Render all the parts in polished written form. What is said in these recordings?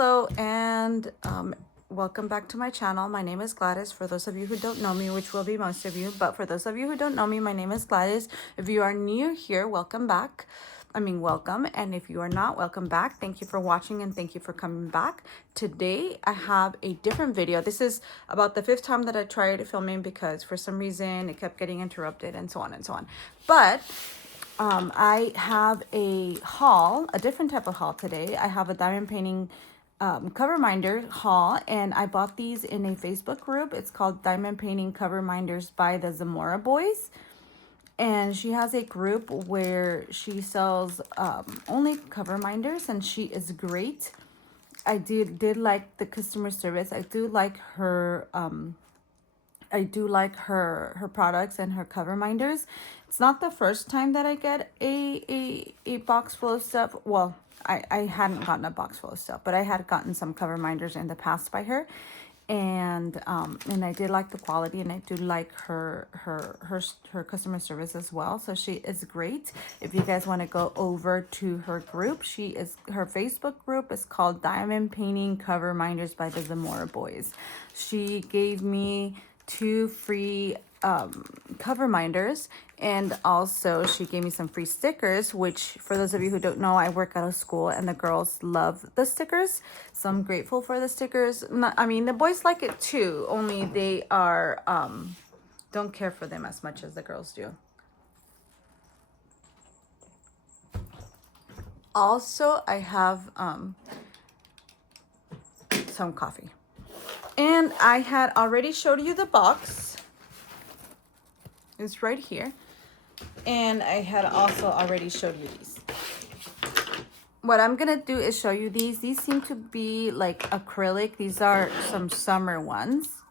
Hello and welcome back to my channel. My name is Gladys. For those of you who don't know me, which will be most of you, but for those of you who don't know me, my name is Gladys. If you are new here, welcome back. Welcome. And if you are not, welcome back. Thank you for watching and thank you for coming back. Today, I have a different video. This is about the 5th time that I tried filming because for some reason it kept getting interrupted and so on and so on. But I have a haul, a different type of haul today. I have a diamond painting Coverminder haul, and I bought these in a Facebook group. It's called Diamond Painting Coverminders by the Zamora Boys. And she has a group where she sells only Coverminders, and she is great. I did like the customer service. I do like her her products and her Coverminders. It's not the first time that I get a box full of stuff. Well, I hadn't gotten a box full of stuff, but I had gotten some Coverminders in the past by her. And I did like the quality, and I do like her customer service as well. So she is great. If you guys want to go over to her group, her Facebook group is called Diamond Painting Coverminders by the Zamora Boys. She gave me 2 free Coverminders, and also she gave me some free stickers, which for those of you who don't know, I work out of school and the girls love the stickers, so I'm grateful for the stickers. The boys like it too, only they are don't care for them as much as the girls do. Also, I have some coffee, and I had already showed you the box. It's right here. And I had also already showed you these. What I'm going to do is show you these. These seem to be like acrylic. These are some summer ones.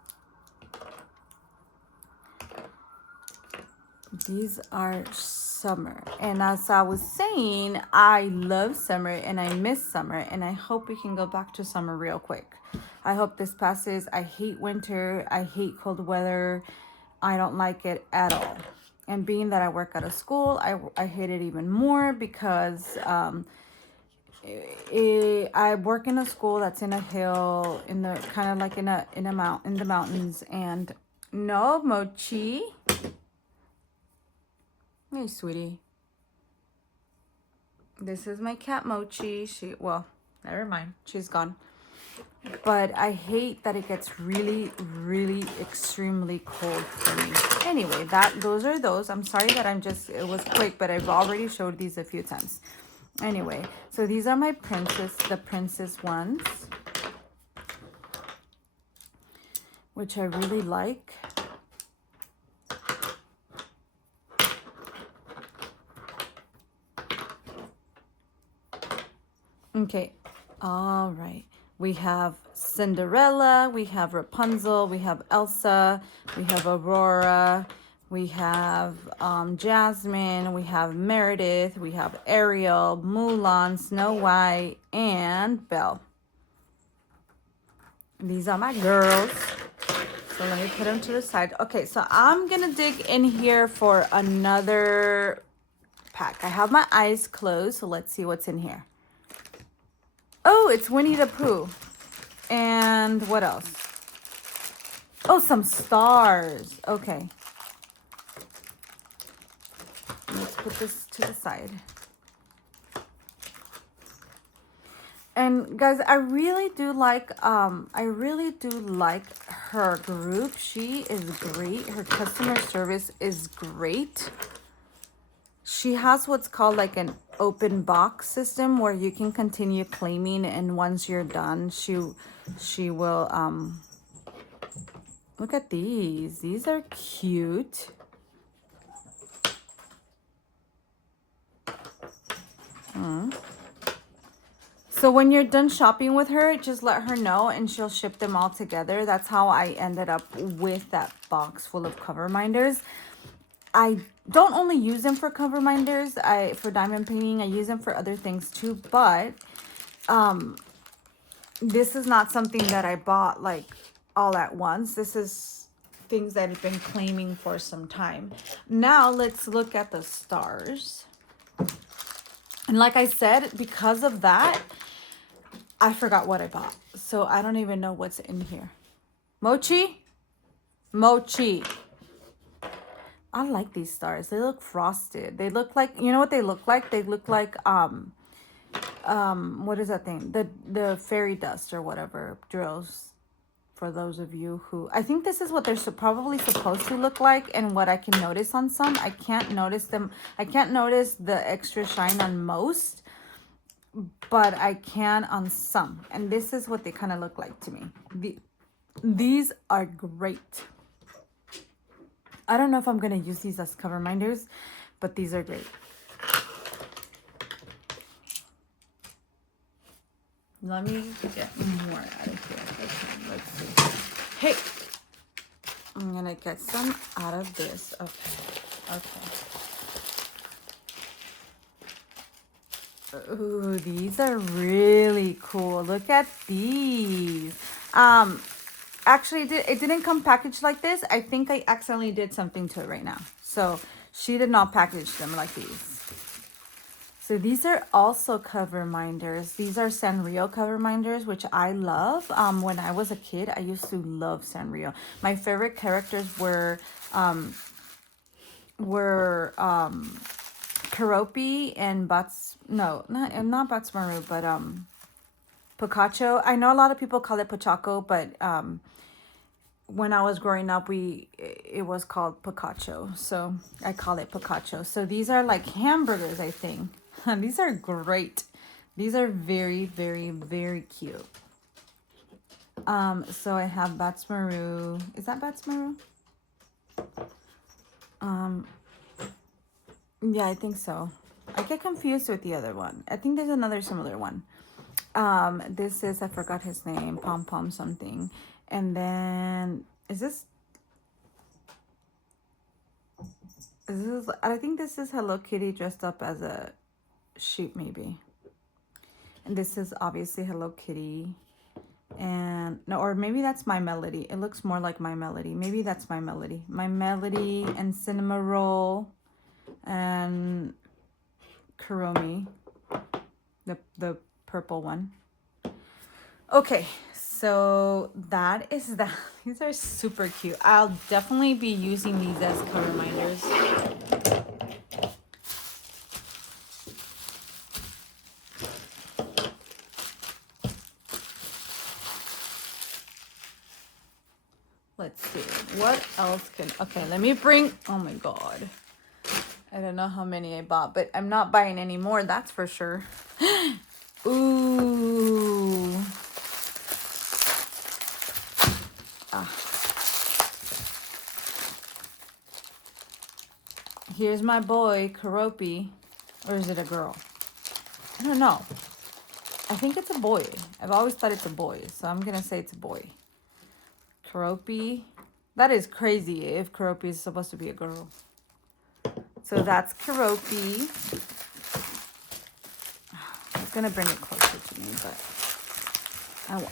These are summer. And as I was saying, I love summer and I miss summer. And I hope we can go back to summer real quick. I hope this passes. I hate winter. I hate cold weather. I don't like it at all. And being that I work out of school, I hate it even more because I work in a school that's in a hill, in the kind of like in the mountains. And no, Mochi. Hey, sweetie. This is my cat Mochi. Never mind. She's gone. But I hate that it gets really, really extremely cold for me. Anyway, those are those. I'm sorry that it was quick, but I've already showed these a few times. Anyway, so these are my the princess ones, which I really like. Okay, all right. We have Cinderella, we have Rapunzel, we have Elsa, we have Aurora, we have Jasmine, we have Meredith, we have Ariel, Mulan, Snow White, and Belle. These are my girls. So let me put them to the side. Okay, so I'm going to dig in here for another pack. I have my eyes closed, so let's see what's in here. Oh, it's Winnie the Pooh. And what else? Oh, some stars. Okay. Let's put this to the side. And guys, I really do like her group. She is great. Her customer service is great. She has what's called like an open box system where you can continue claiming, and once you're done, she will look at these. These are cute. So when you're done shopping with her, just let her know and she'll ship them all together. That's how I ended up with that box full of Coverminders. I don't only use them for Coverminders. For diamond painting, I use them for other things too. But this is not something that I bought like all at once. This is things that I've been claiming for some time. Now let's look at the stars. And like I said, because of that, I forgot what I bought. So I don't even know what's in here. Mochi? Mochi. I like these stars. They look frosted. They look like, you know what they look like? They look like what is that thing? The fairy dust or whatever drills. For those of you who, I think this is what they're probably supposed to look like, and what I can notice on some. I can't notice them. I can't notice the extra shine on most, but I can on some. And this is what they kind of look like to me. These are great. I don't know if I'm going to use these as cover minders, but these are great. Let me get more out of here. Okay, let's see. Hey, I'm going to get some out of this. Okay. Ooh, these are really cool. Look at these. Actually, it didn't come packaged like this. I think I accidentally did something to it right now. So she did not package them like these. So these are also cover minders. These are Sanrio cover minders, which I love. When I was a kid, I used to love Sanrio. My favorite characters were Keroppi and not Batsmaru, but Picacho. I know a lot of people call it Pachaco, but when I was growing up, it was called Picacho, so I call it Picacho. So these are like hamburgers, I think. These are great. These are very, very, very cute. So I have Batsmaru. Is that Batsmaru? Yeah, I think so. I get confused with the other one. I think there's another similar one. This is, I forgot his name, Pom Pom something. And then I think this is Hello Kitty dressed up as a sheep maybe. And this is obviously Hello Kitty. And no, or maybe that's My Melody. It looks more like My Melody. Maybe that's My Melody. My Melody and Cinema Roll and Kuromi. The purple one. Okay, so that is that. These are super cute. I'll definitely be using these as cover minders. Let's see. What else can... Okay, let me bring... Oh my god. I don't know how many I bought, but I'm not buying any more, that's for sure. Ooh. Here's my boy, Keroppi. Or is it a girl? I don't know. I think it's a boy. I've always thought it's a boy, so I'm gonna say it's a boy. Keroppi. That is crazy if Keroppi is supposed to be a girl. So that's Keroppi. I was gonna bring it closer to me, but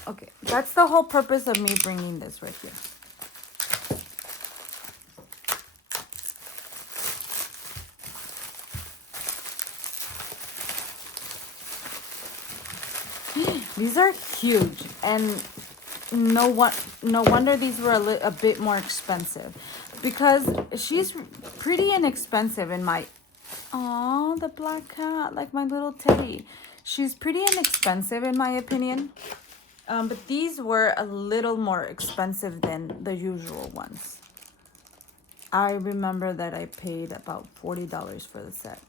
okay. That's the whole purpose of me bringing this right here. These are huge, and no wonder these were a bit more expensive, because she's pretty inexpensive in my... Aw, the black cat, like my little teddy. She's pretty inexpensive in my opinion. But these were a little more expensive than the usual ones. I remember that I paid about $40 for the set.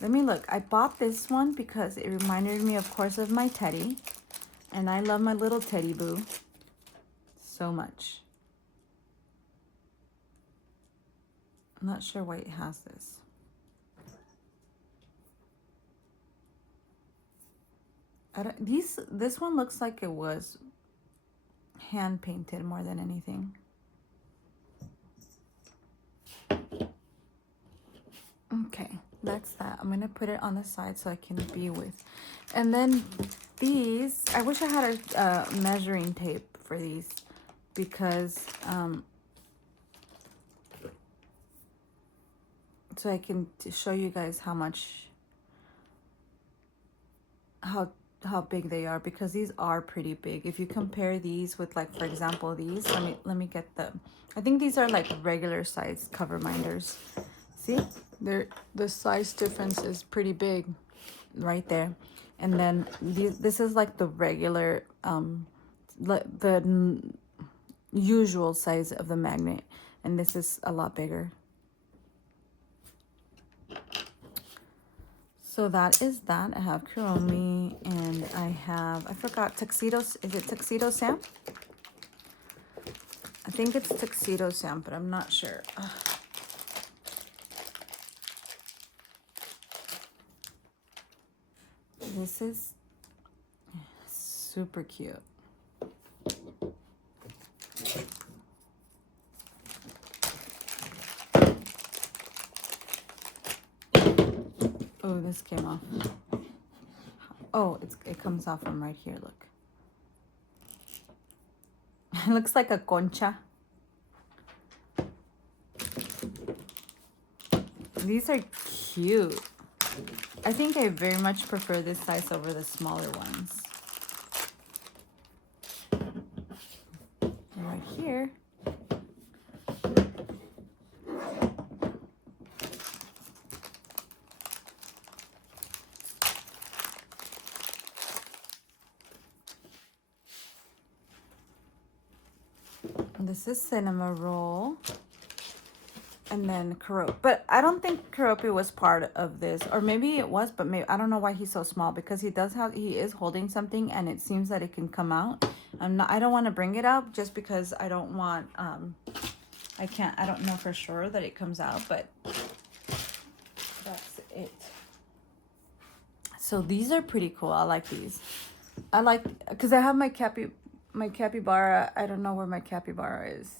Let me look. I bought this one because it reminded me, of course, of my teddy. And I love my little teddy boo so much. I'm not sure why it has this. This one looks like it was hand painted more than anything. Okay, that's that. I'm gonna put it on the side so I can be with. And then these, I wish I had a measuring tape for these, because so I can show you guys how how big they are, because these are pretty big. If you compare these with, like, for example, these, let me get the, I think these are like regular size Coverminders. See, the size difference is pretty big right there. And then this is like the regular the usual size of the magnet, and this is a lot bigger. So that is that. I have Kuromi, and I forgot, Tuxedos. Is it Tuxedo Sam? I think it's Tuxedo Sam, but I'm not sure. This is super cute. Oh, this came off. Oh, it comes off from right here, look. It looks like a concha. These are cute. I think I very much prefer this size over the smaller ones. And right here. This is Cinema Roll. And then Kuropi. But I don't think Kuropi was part of this. Or maybe it was, but maybe I don't know why he's so small, because he is holding something, and it seems that it can come out. I don't want to bring it up just because I don't want I don't know for sure that it comes out, but that's it. So these are pretty cool. I like these. I like, because I have my capybara. I don't know where my capybara is.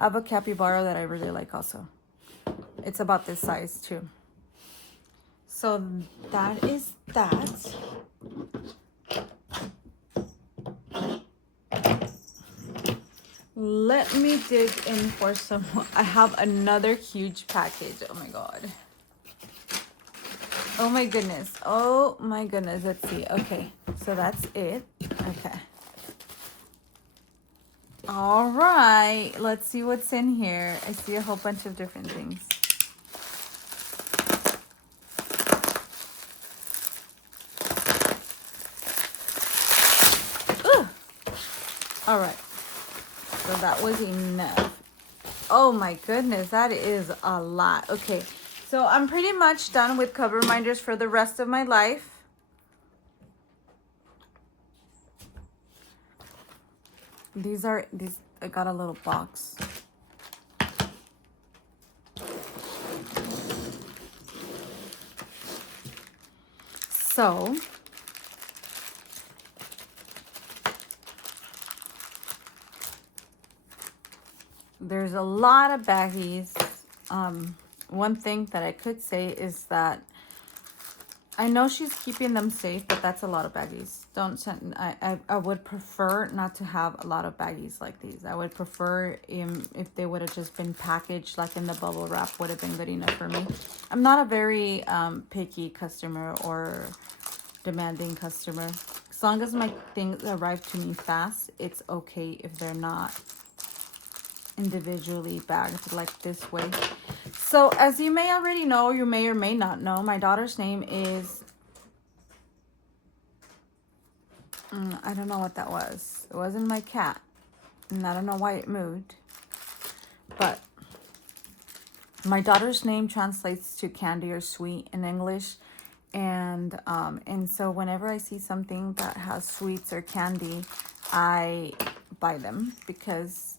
I have a capybara that I really like also. It's about this size too. So that is that. Let me dig in for some. I have another huge package. Oh my god. Oh my goodness. Oh my goodness. Let's see. Okay. So that's it. Okay. All right, let's see what's in here. I see a whole bunch of different things. Ooh. All right, so that was enough. Oh my goodness, that is a lot. Okay, so I'm pretty much done with Coverminders for the rest of my life. These, I got a little box. So there's a lot of baggies. One thing that I could say is that I know she's keeping them safe, but that's a lot of baggies. Don't send. I would prefer not to have a lot of baggies like these. I would prefer if they would have just been packaged like in the bubble wrap, would have been good enough for me. I'm not a very picky customer or demanding customer. As long as my things arrive to me fast, it's okay if they're not individually bagged like this way. So as you may already know, you may or may not know, my daughter's name is, I don't know what that was. It wasn't my cat, and I don't know why it moved, but my daughter's name translates to candy or sweet in English. And so whenever I see something that has sweets or candy, I buy them because,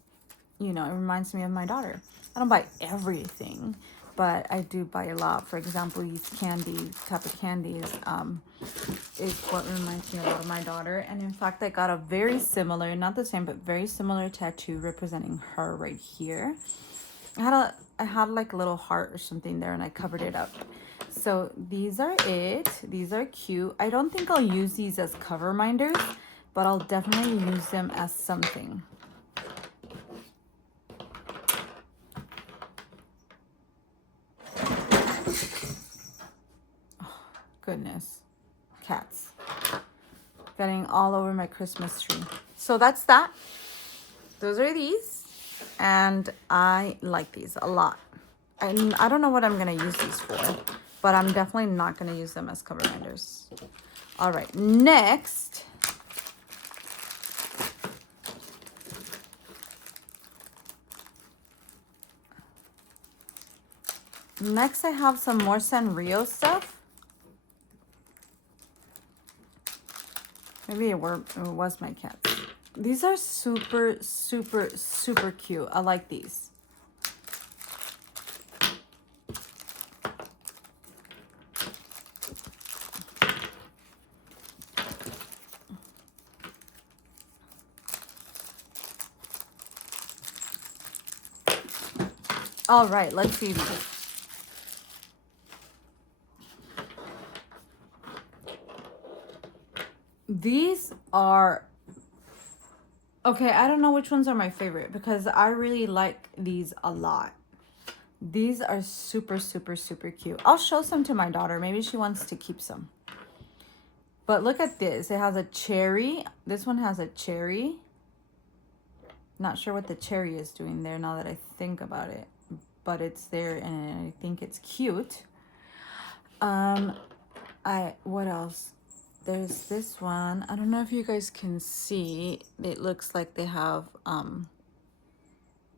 you know, it reminds me of my daughter. I don't buy everything, but I do buy a lot. For example, these type of candies is what reminds me a lot of my daughter. And in fact, I got a very similar, not the same, but very similar tattoo representing her right here. I had like a little heart or something there, and I covered it up. So these are it. These are cute. I don't think I'll use these as Coverminders, but I'll definitely use them as something. Goodness, cats. getting all over my Christmas tree. So that's that. Those are these. And I like these a lot. And I don't know what I'm going to use these for, but I'm definitely not going to use them as cover binders. All right, next. Next, I have some more Sanrio stuff. Maybe it was my cats. These are super, super, super cute. I like these. All right, let's see these. These are, okay, I don't know which ones are my favorite because I really like these a lot. These are super, super, super cute. I'll show some to my daughter. Maybe she wants to keep some. But look at this. It has a cherry. This one has a cherry. Not sure what the cherry is doing there now that I think about it. But it's there and I think it's cute. What else? There's this one. I don't know if you guys can see. It looks like they have a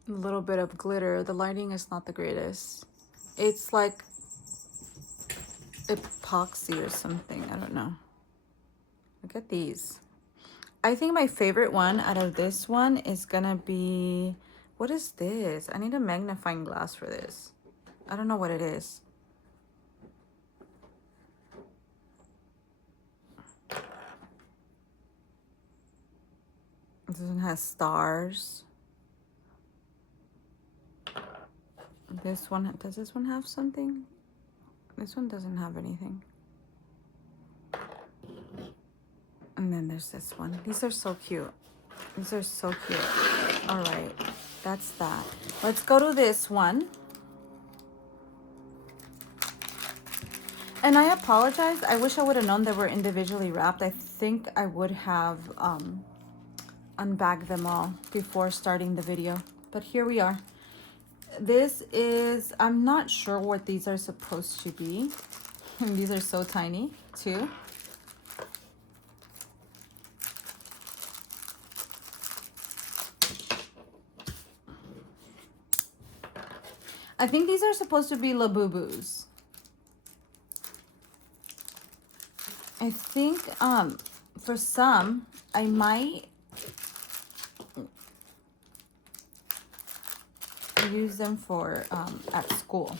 little bit of glitter. The lighting is not the greatest. It's like epoxy or something. I don't know. Look at these. I think my favorite one out of this one is gonna be, what is this? I need a magnifying glass for this. I don't know what it is. This one has stars. This one, does this one have something? This one doesn't have anything. And then there's this one. These are so cute. These are so cute. All right, that's that. Let's go to this one. And I apologize. I wish I would have known they were individually wrapped. I think I would have unbagged them all before starting the video. But here we are. This is, I'm not sure what these are supposed to be. These are so tiny too. I think these are supposed to be Labubus. I think for some, I might use them for at school.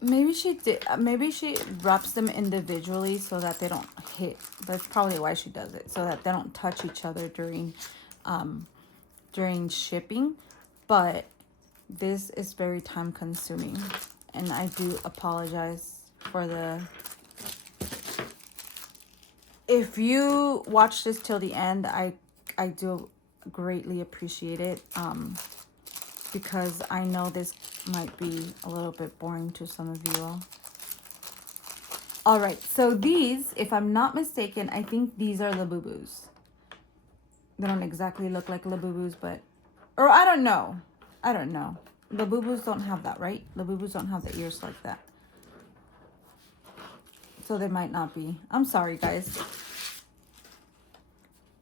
Maybe she did. Maybe she wraps them individually so that they don't hit. That's probably why she does it, so that they don't touch each other during shipping. But this is very time consuming, and I do apologize for the. If you watch this till the end, I do greatly appreciate it. Because I know this might be a little bit boring to some of you all. All right, so these, if I'm not mistaken, I think these are Labubus. They don't exactly look like Labubus, but, or I don't know. I don't know. Labubus don't have that, right? Labubus don't have the ears like that. So they might not be. I'm sorry, guys.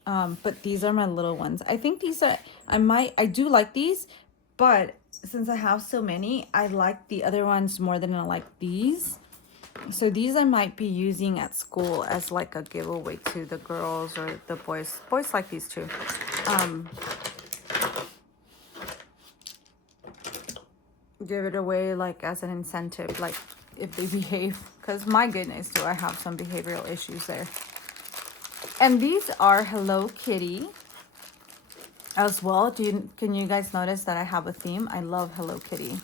But these are my little ones. I think these are, I do like these. But since I have so many, I like the other ones more than I like these. So these I might be using at school as like a giveaway to the girls or the boys. Boys like these too. Give it away like as an incentive, like if they behave. Because my goodness, do I have some behavioral issues there. And these are Hello Kitty. As well, can you guys notice that I have a theme? I love Hello Kitty.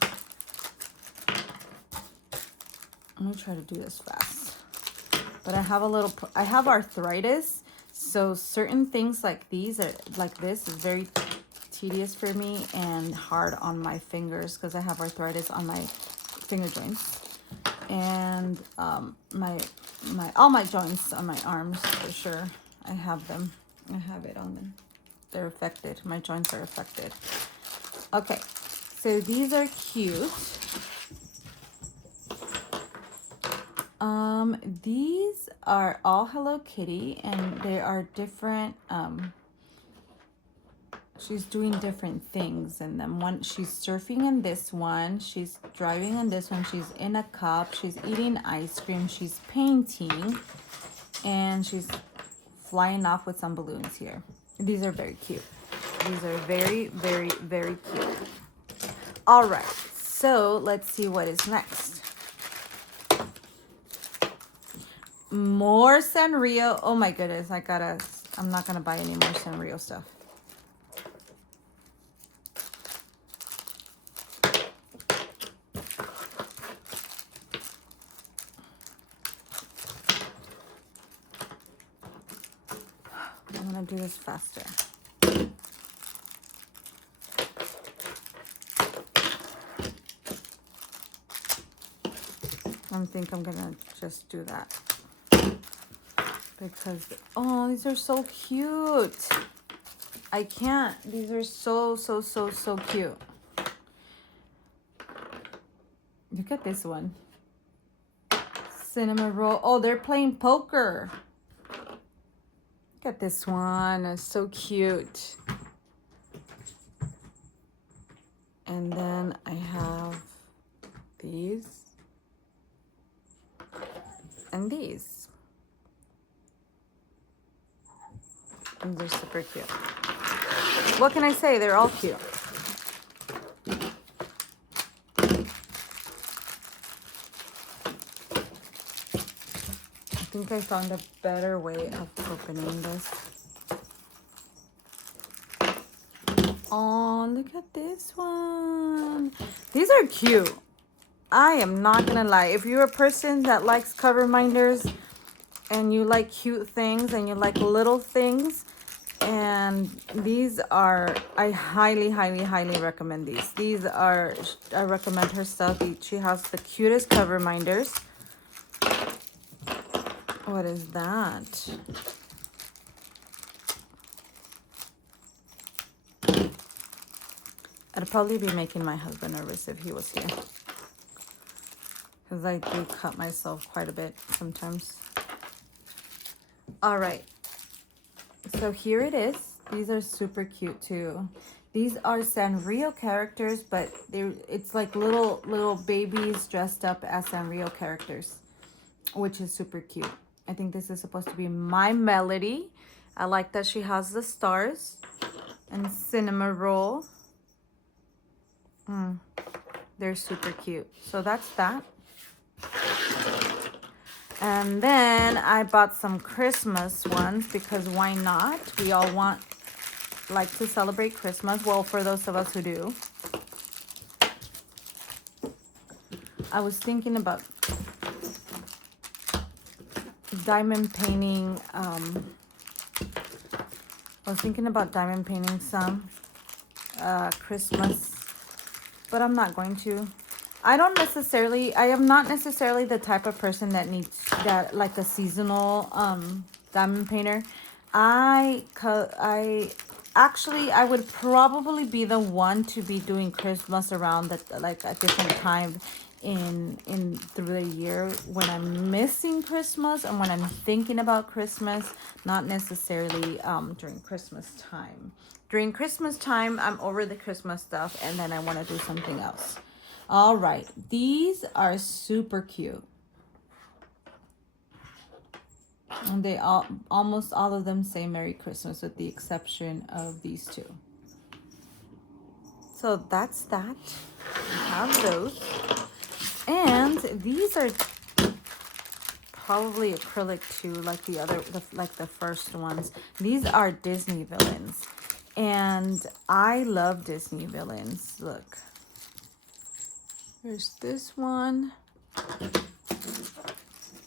Let me try to do this fast. But I have arthritis, so certain things like these are like this is very tedious for me and hard on my fingers because I have arthritis on my finger joints. And all my joints on my arms, for sure. I have them. I have it on them. They're affected. My joints are affected. Okay, so these are cute. These are all Hello Kitty, and they are different. She's doing different things in them. One, she's surfing in this one. She's driving in this one. She's in a cup. She's eating ice cream. She's painting, and she's flying off with some balloons here. These are very cute. These are very, very, very cute. All right, so let's see what is next. More Sanrio. Oh my goodness, I'm not gonna buy any more Sanrio stuff. I'm gonna do this faster. I think I'm gonna just do that. Because, oh, these are so cute. I can't. These are so cute. Look at this one. Cinnamon roll. Oh, they're playing poker. Look at this one. It's so cute. And then I have these. And these. And they're super cute. What can I say? They're all cute. I think I found a better way of opening this. Oh, look at this one. These are cute. I am not gonna lie. If you're a person that likes Coverminders and you like cute things and you like little things, and these are, I highly recommend these. These are, I recommend her stuff. She has the cutest Coverminders. What is that? I'd probably be making my husband nervous if he was here, because I do cut myself quite a bit sometimes. All right, so here it is. These are super cute too. These are Sanrio characters, but it's like little babies dressed up as Sanrio characters, which is super cute. I think this is supposed to be my Melody. I like that she has the stars and cinnamon roll. They're super cute. So that's that. And then I bought some Christmas ones because why not? We all like to celebrate Christmas. Well, for those of us who do. I was thinking about diamond painting. I was thinking about diamond painting some Christmas, but I'm not going to. I am not necessarily the type of person that needs that, like a seasonal diamond painter. I would probably be the one to be doing Christmas around like a different time in through the year when I'm missing Christmas and when I'm thinking about Christmas, not necessarily during Christmas time. During Christmas time, I'm over the Christmas stuff and then I want to do something else. All right, these are super cute. And they almost all of them say Merry Christmas with the exception of these two. So that's that. I have those. And these are probably acrylic too, like the first ones. These are Disney villains. And I love Disney villains. Look. There's this one.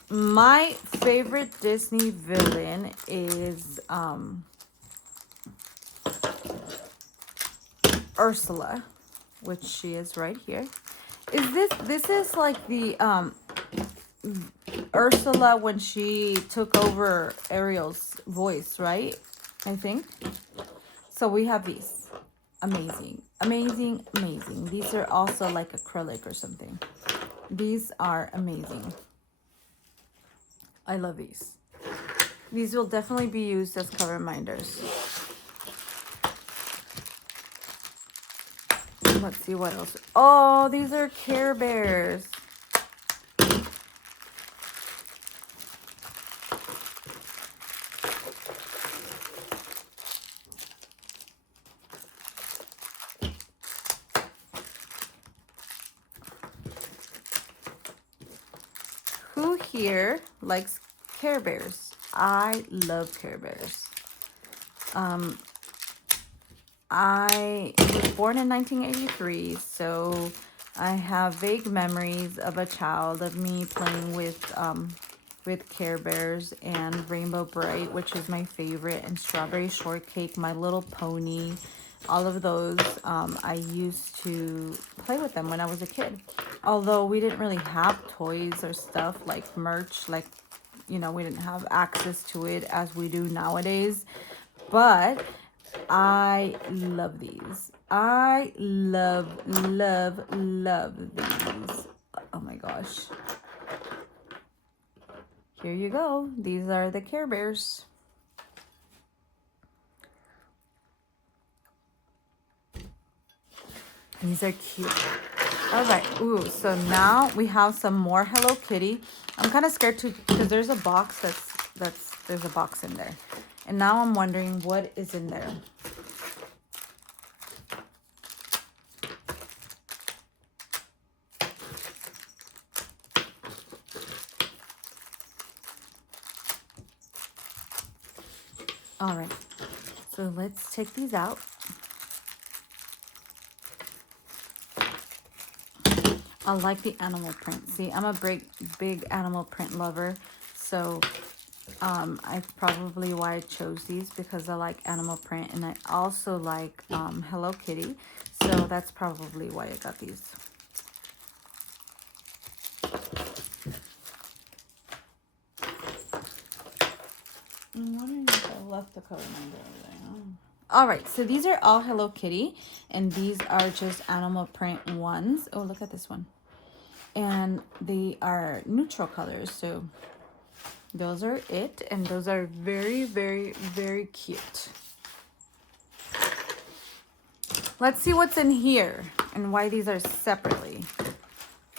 My favorite Disney villain is Ursula, which she is right here. This is like the Ursula when she took over Ariel's voice, right? I think. So we have these. Amazing, amazing, amazing. These are also like acrylic or something. These are amazing. I love these. These will definitely be used as cover reminders. Let's see what else. Oh, these are Care Bears. Who here likes Care Bears? I love Care Bears. I was born in 1983, so I have vague memories of a child of me playing with Care Bears and Rainbow Bright, which is my favorite, and Strawberry Shortcake, My Little Pony. All of those, I used to play with them when I was a kid. Although we didn't really have toys or stuff like merch, like, you know, we didn't have access to it as we do nowadays. But I love these. I love these. Oh my gosh. Here you go. These are the Care Bears. These are cute. All right. Ooh, so now we have some more Hello Kitty. I'm kind of scared too because there's a box there's a box in there. And now I'm wondering what is in there. All right. So let's take these out. I like the animal print. See, I'm a big animal print lover. So I probably why I chose these because I like animal print and I also like Hello Kitty. So that's probably why I got these. I'm wondering if I left the color number over there. All right, so these are all Hello Kitty and these are just animal print ones. Oh, look at this one. And they are neutral colors, so those are it, and those are very, very, very cute. Let's see what's in here and why these are separately.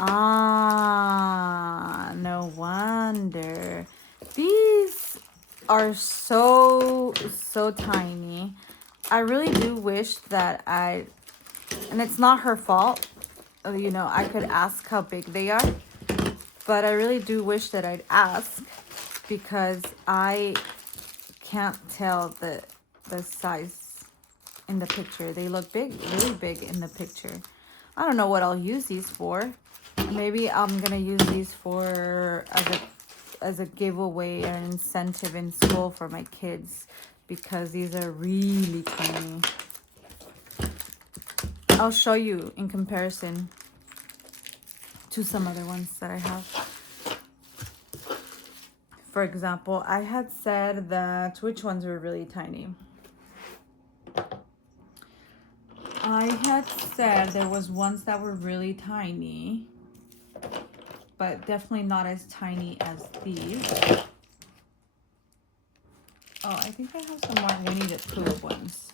Ah, no wonder. These are so tiny. I really do wish that and it's not her fault, you know, I could ask how big they are, but I really do wish that I'd ask because I can't tell the size in the picture. They look big, really big in the picture. I don't know what I'll use these for. Maybe I'm gonna use these for as a giveaway or an incentive in school for my kids because these are really tiny. I'll show you in comparison to some other ones that I have. For example, I had said that which ones were really tiny. I had said there was ones that were really tiny, but definitely not as tiny as these. Oh, I think I have some more Winnie the Pooh ones.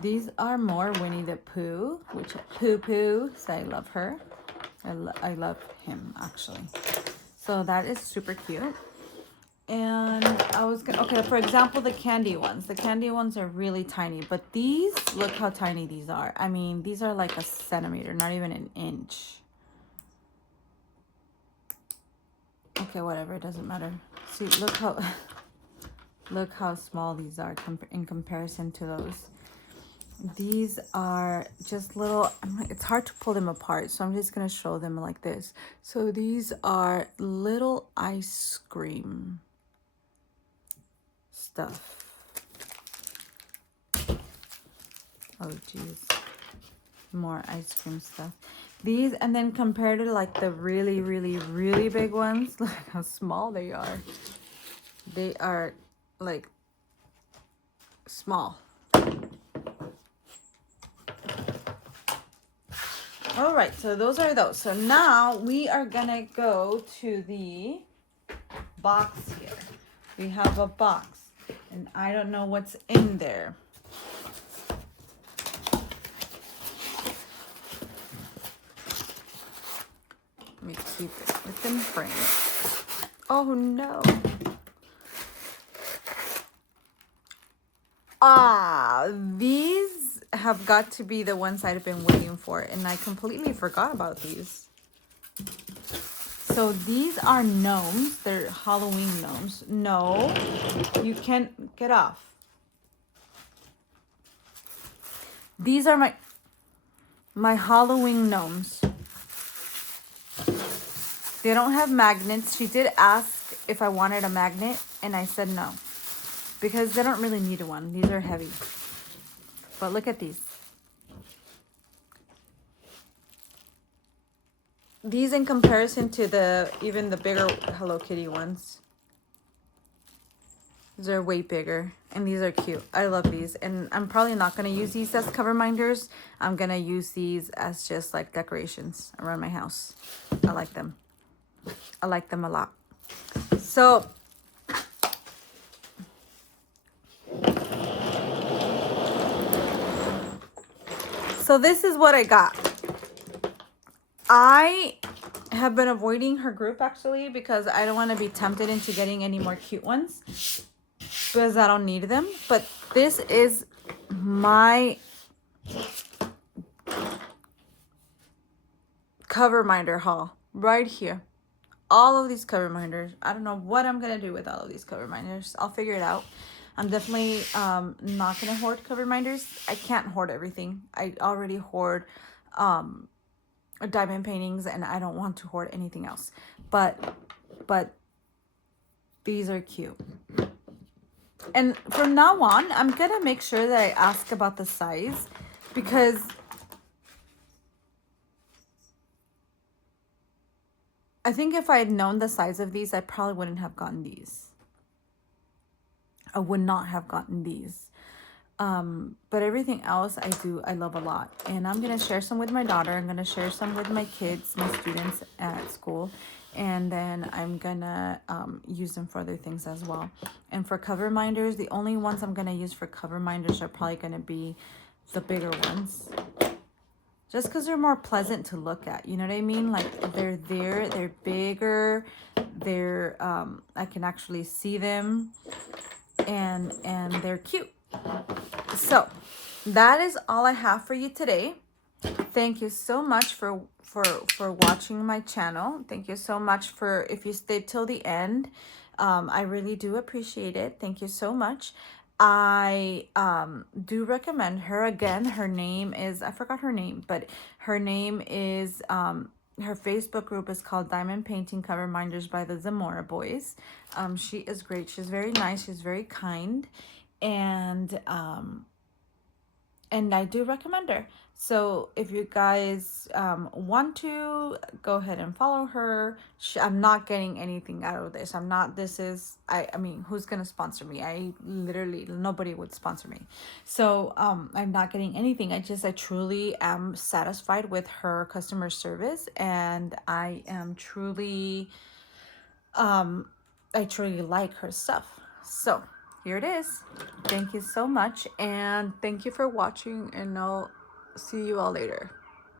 These are more Winnie the Pooh, which Pooh, so I love her. I love him, actually. So that is super cute. And I was gonna, okay, for example, the candy ones. The candy ones are really tiny, but these, look how tiny these are. I mean, these are like a centimeter, not even an inch. Okay, whatever, it doesn't matter. See, look how small these are in comparison to those. These are just little, it's hard to pull them apart, so I'm just going to show them like this. So these are little ice cream stuff. Oh geez, more ice cream stuff. These, and then compared to like the really, really, really big ones, look how small they are. They are like small. All right, so those are those. So now we are gonna go to the box here. We have a box, and I don't know what's in there. Let me keep it within frame. Oh no. These have got to be the ones I've been waiting for, and I completely forgot about these. So these are gnomes. They're Halloween gnomes. No, you can't get off. These are my Halloween gnomes. They don't have magnets. She did ask if I wanted a magnet, and I said no, because they don't really need one. These are heavy. But look at these. These in comparison to even the bigger Hello Kitty ones. These are way bigger, and these are cute. I love these, and I'm probably not going to use these as cover minders. I'm going to use these as just like decorations around my house. I like them. I like them a lot. So this is what I got. I have been avoiding her group actually because I don't want to be tempted into getting any more cute ones because I don't need them. But this is my cover minder haul right here. All of these cover minders. I don't know what I'm going to do with all of these cover minders. I'll figure it out. I'm definitely not going to hoard cover minders. I can't hoard everything. I already hoard diamond paintings, and I don't want to hoard anything else. But these are cute. And from now on, I'm going to make sure that I ask about the size, because I think if I had known the size of these, I probably wouldn't have gotten these. I would not have gotten these. But everything else I love a lot. And I'm going to share some with my daughter. I'm going to share some with my kids, my students at school. And then I'm going to use them for other things as well. And for cover minders, the only ones I'm going to use for cover minders are probably going to be the bigger ones. Just because they're more pleasant to look at. You know what I mean? Like they're bigger. They're, I can actually see them. And they're cute. So that is all I have for you today. Thank you so much for watching my channel. Thank you so much for if you stayed till the end. I really do appreciate it. Thank you so much. I do recommend her again. Her name is, I forgot her name, but her name is her Facebook group is called Diamond Painting Cover Minders by the Zamora Boys. She is great. She's very nice. She's very kind. And I do recommend her. So if you guys want to, go ahead and follow her. I'm not getting anything out of this. I mean, who's going to sponsor me? Nobody would sponsor me. So I'm not getting anything. I truly am satisfied with her customer service. And I am truly, I truly like her stuff. So here it is. Thank you so much, and thank you for watching, and I'll see you all later.